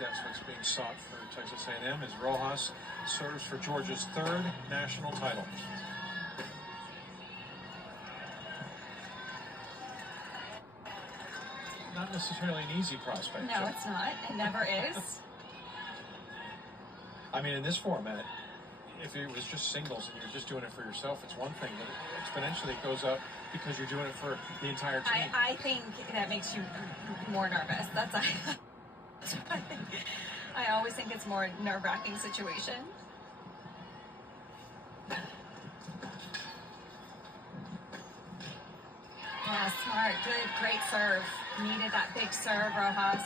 That's what's being sought for Texas A&M as Rojas serves for Georgia's third national title. Not necessarily an easy prospect. No, it's not. It never is. I mean, in this format, if it was just singles and you're just doing it for yourself, it's one thing, but exponentially it goes up because you're doing it for the entire team. I think that makes you more nervous. That's I always think it's more nerve-wracking situation. Yeah, smart, good, great serve. Needed that big serve, Rojas.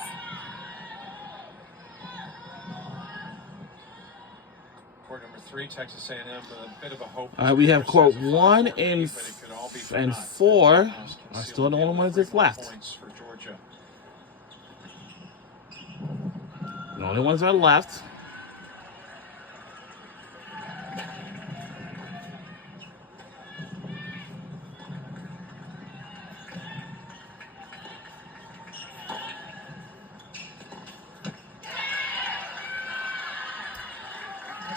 Court number 3, Texas A&M with a bit of a hope. All right, we have court 1 and 4 are still the only ones that's left. For Georgia. The only ones that are left.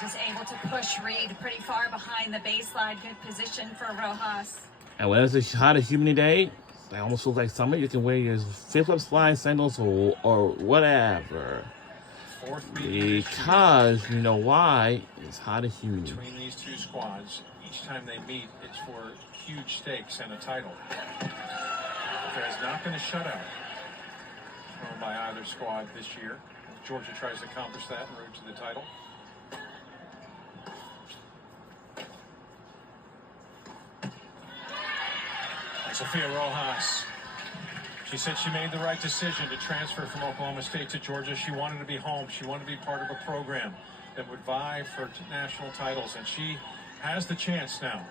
Just able to push Reed pretty far behind the baseline. Good position for Rojas. And when it's a hot and humid day, it almost feels like summer. You can wear your flip-flops, flying sandals, or whatever. Because you know why? It's hot and humid. Between these two squads, each time they meet, it's for huge stakes and a title. There has not been a shutout thrown by either squad this year. Georgia tries to accomplish that en route to the title. Sophia Rojas. She said she made the right decision to transfer from Oklahoma State to Georgia. She wanted to be home. She wanted to be part of a program that would vie for national titles. And she has the chance now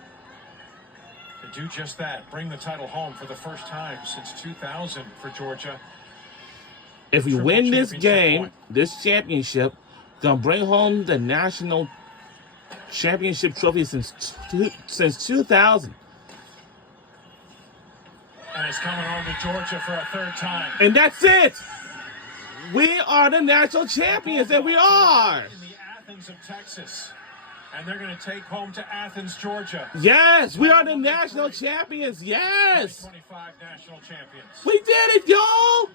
to do just that. Bring the title home for the first time since 2000 for Georgia. If we win this game, this championship, gonna bring home the national championship trophy since 2000. And it's coming home to Georgia for a third time. And that's it. We are the national champions, and we are. In the Athens of Texas. And they're going to take home to Athens, Georgia. Yes, we are the national champions. Yes. 25 national champions. We did it, y'all.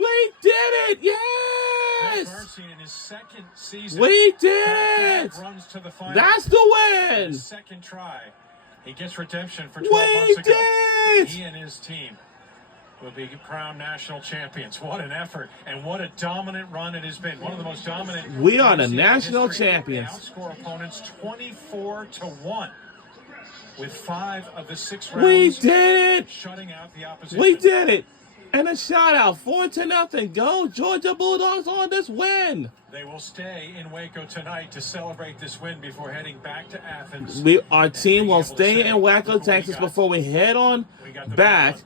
We did it. Yes. Mercy in his second season. We did it. Runs to the final. That's the win. Second try. He gets redemption for 12 months ago. He and his team will be crowned national champions. What an effort, and what a dominant run it has been. One of the most dominant. We are the national champions. They outscore opponents 24-1 with 5 of the 6 rounds. We did it. Shutting out the opposition. We did it. And a shout out, 4-0. Go Georgia Bulldogs on this win. They will stay in Waco tonight to celebrate this win before heading back to Athens. Our team will stay in Waco, Texas before we head on back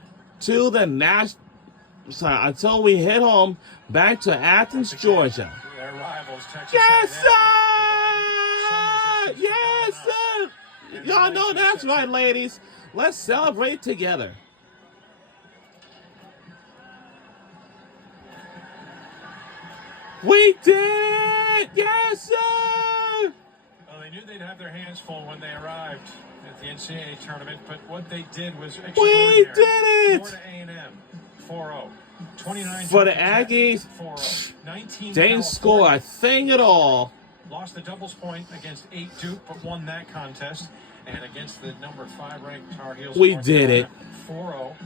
to the until we head home back to Athens, Georgia. Their rivals, Texas Yes, A&M. sir! Yes, sir! Y'all know that's right, ladies. Let's celebrate together. We did it! Yes, sir! Well, they knew they'd have their hands full when they arrived at the NCAA tournament, but what they did was extraordinary. We did it! Florida A&M, 4-0. 29 for the Aggies, 4-0. they didn't score a thing at all. Lost the doubles point against 8 Duke, but won that contest. And against the number 5 ranked Tar Heels, we did it. 4-0.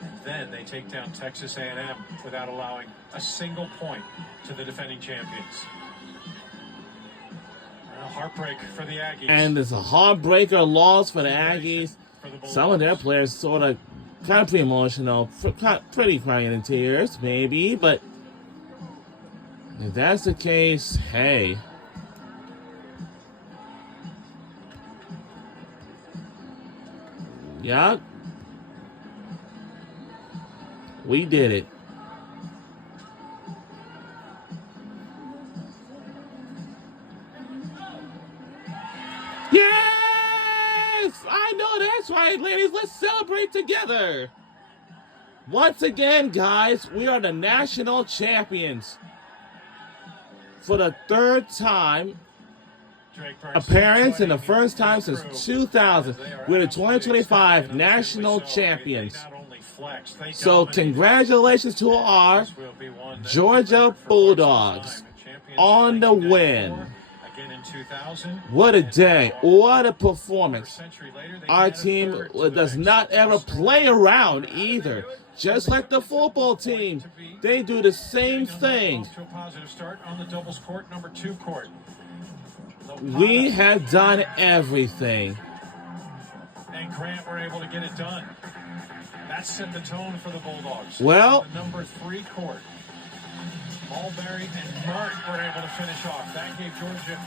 And then they take down Texas A&M without allowing a single point to the defending champions. A heartbreak for the Aggies. And it's a heartbreaker loss for the Aggies. Some of their players sort of kind of pretty emotional, pretty crying in tears, maybe. But if that's the case, hey. Yeah. We did it. Yes! I know that's right, ladies. Let's celebrate together. Once again, guys, we are the national champions. for the third time appearance and the first time since 2000. We're the 2025 national champions. So congratulations to our Georgia Bulldogs on the win. What a day. What a performance. Our team does not ever play around either. Just like the football team, they do the same thing. We have done everything. And Grant were able to get it done. That set the tone for the Bulldogs. Well, the number 3 court. Mulberry and Mert were able to finish off. That gave Georgia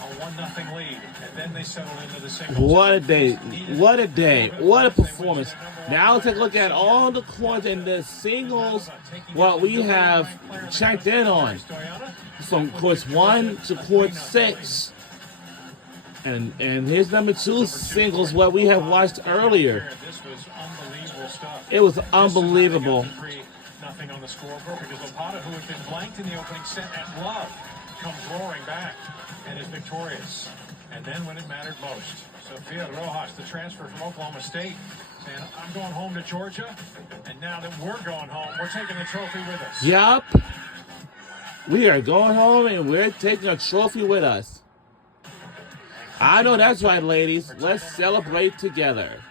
a 1-0 lead. And then they settled into the singles. What a day. What a day. What a performance. Now let's take a look at all the courts in the singles, what we have checked in on. From courts 1 to court 6. And here's number 2 singles, what we have watched earlier. It was unbelievable. Nothing on the scoreboard because Opata, who had been blanked in the opening set at love, comes roaring back and is victorious. And then when it mattered most, Sophia Rojas, the transfer from Oklahoma State, saying, I'm going home to Georgia, and now that we're going home, we're taking the trophy with us. Yup. We are going home and we're taking a trophy with us. I know that's right, ladies. Let's celebrate together.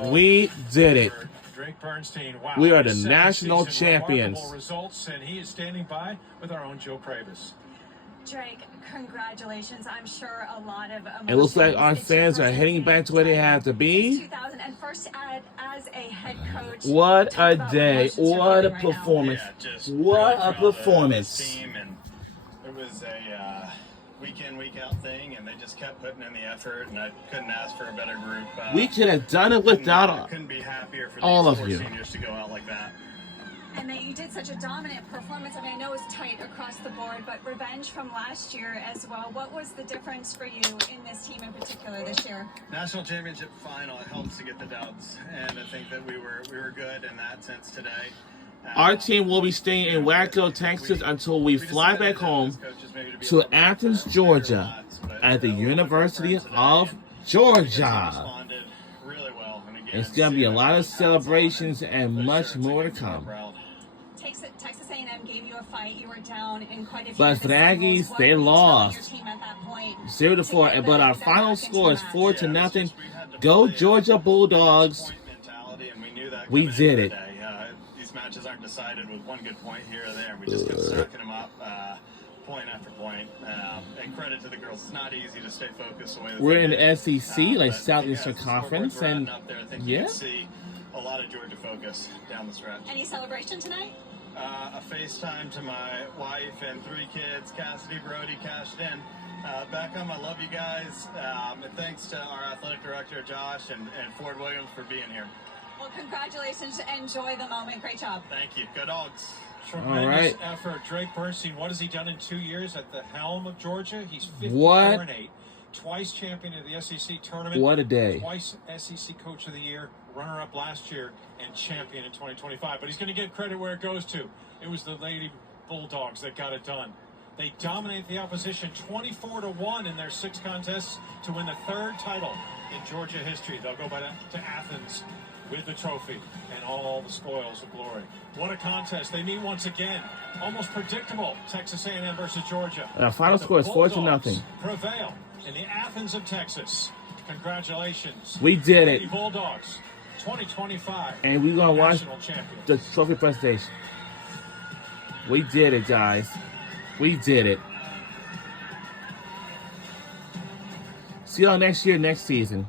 We did it. Drake Bernstein, wow. We are the national champions. Results, and he is standing by with our own Joe Pravis. Drake, congratulations. I'm sure a lot of emotions. It looks like our fans are heading back to where they have to be. 2000 and first as a head coach. What a day. What a performance. What a performance. It was a week in, week out thing, and they just kept putting in the effort, and I couldn't ask for a better group. We could have done it without couldn't be happier for all these of you. seniors to go out like that. And that you did such a dominant performance. I mean, I know it was tight across the board, but revenge from last year as well. What was the difference for you in this team in particular this year? National championship final, it helps to get the dubs, and I think that we were good in that sense today. Our team will be staying in Waco, Texas until we fly back home to Athens, Georgia at the University of Georgia. It's going to be a lot of celebrations and much more to come. Texas A&M gave you a fight. You were down in quite a few. But for the Aggies, they lost 0-4. But our final score is 4-0. Go Georgia Bulldogs. We did it. These matches aren't decided with one good point here or there. We just kept stacking them up, point after point. And credit to the girls. It's not easy to stay focused. We're in the SEC, like Southeastern Conference, and yeah, see a lot of Georgia focus down the stretch. Any celebration tonight? A FaceTime to my wife and 3 kids. Cassidy, Brody cashed in. Back home, I love you guys. And thanks to our athletic director, Josh, and Ford Williams for being here. Well, congratulations. Enjoy the moment. Great job. Thank you. Go Dogs. Tremendous effort. Drake Bernstein, what has he done in 2 years at the helm of Georgia? He's 54-8. Twice champion of the SEC tournament. What a day. Twice SEC Coach of the Year, runner-up last year, and champion in 2025. But he's going to get credit where it goes to. It was the Lady Bulldogs that got it done. They dominate the opposition 24-1 in their 6 contests to win the 3rd title in Georgia history. They'll go to Athens with the trophy and all the spoils of glory. What a contest. They meet once again. Almost predictable. Texas A&M versus Georgia. Our final score is 4-0. Prevail in the Athens of Texas. Congratulations. We did it. The Bulldogs, 2025. And we're going to watch champions. the trophy presentation. We did it, guys. We did it. See y'all next year, next season.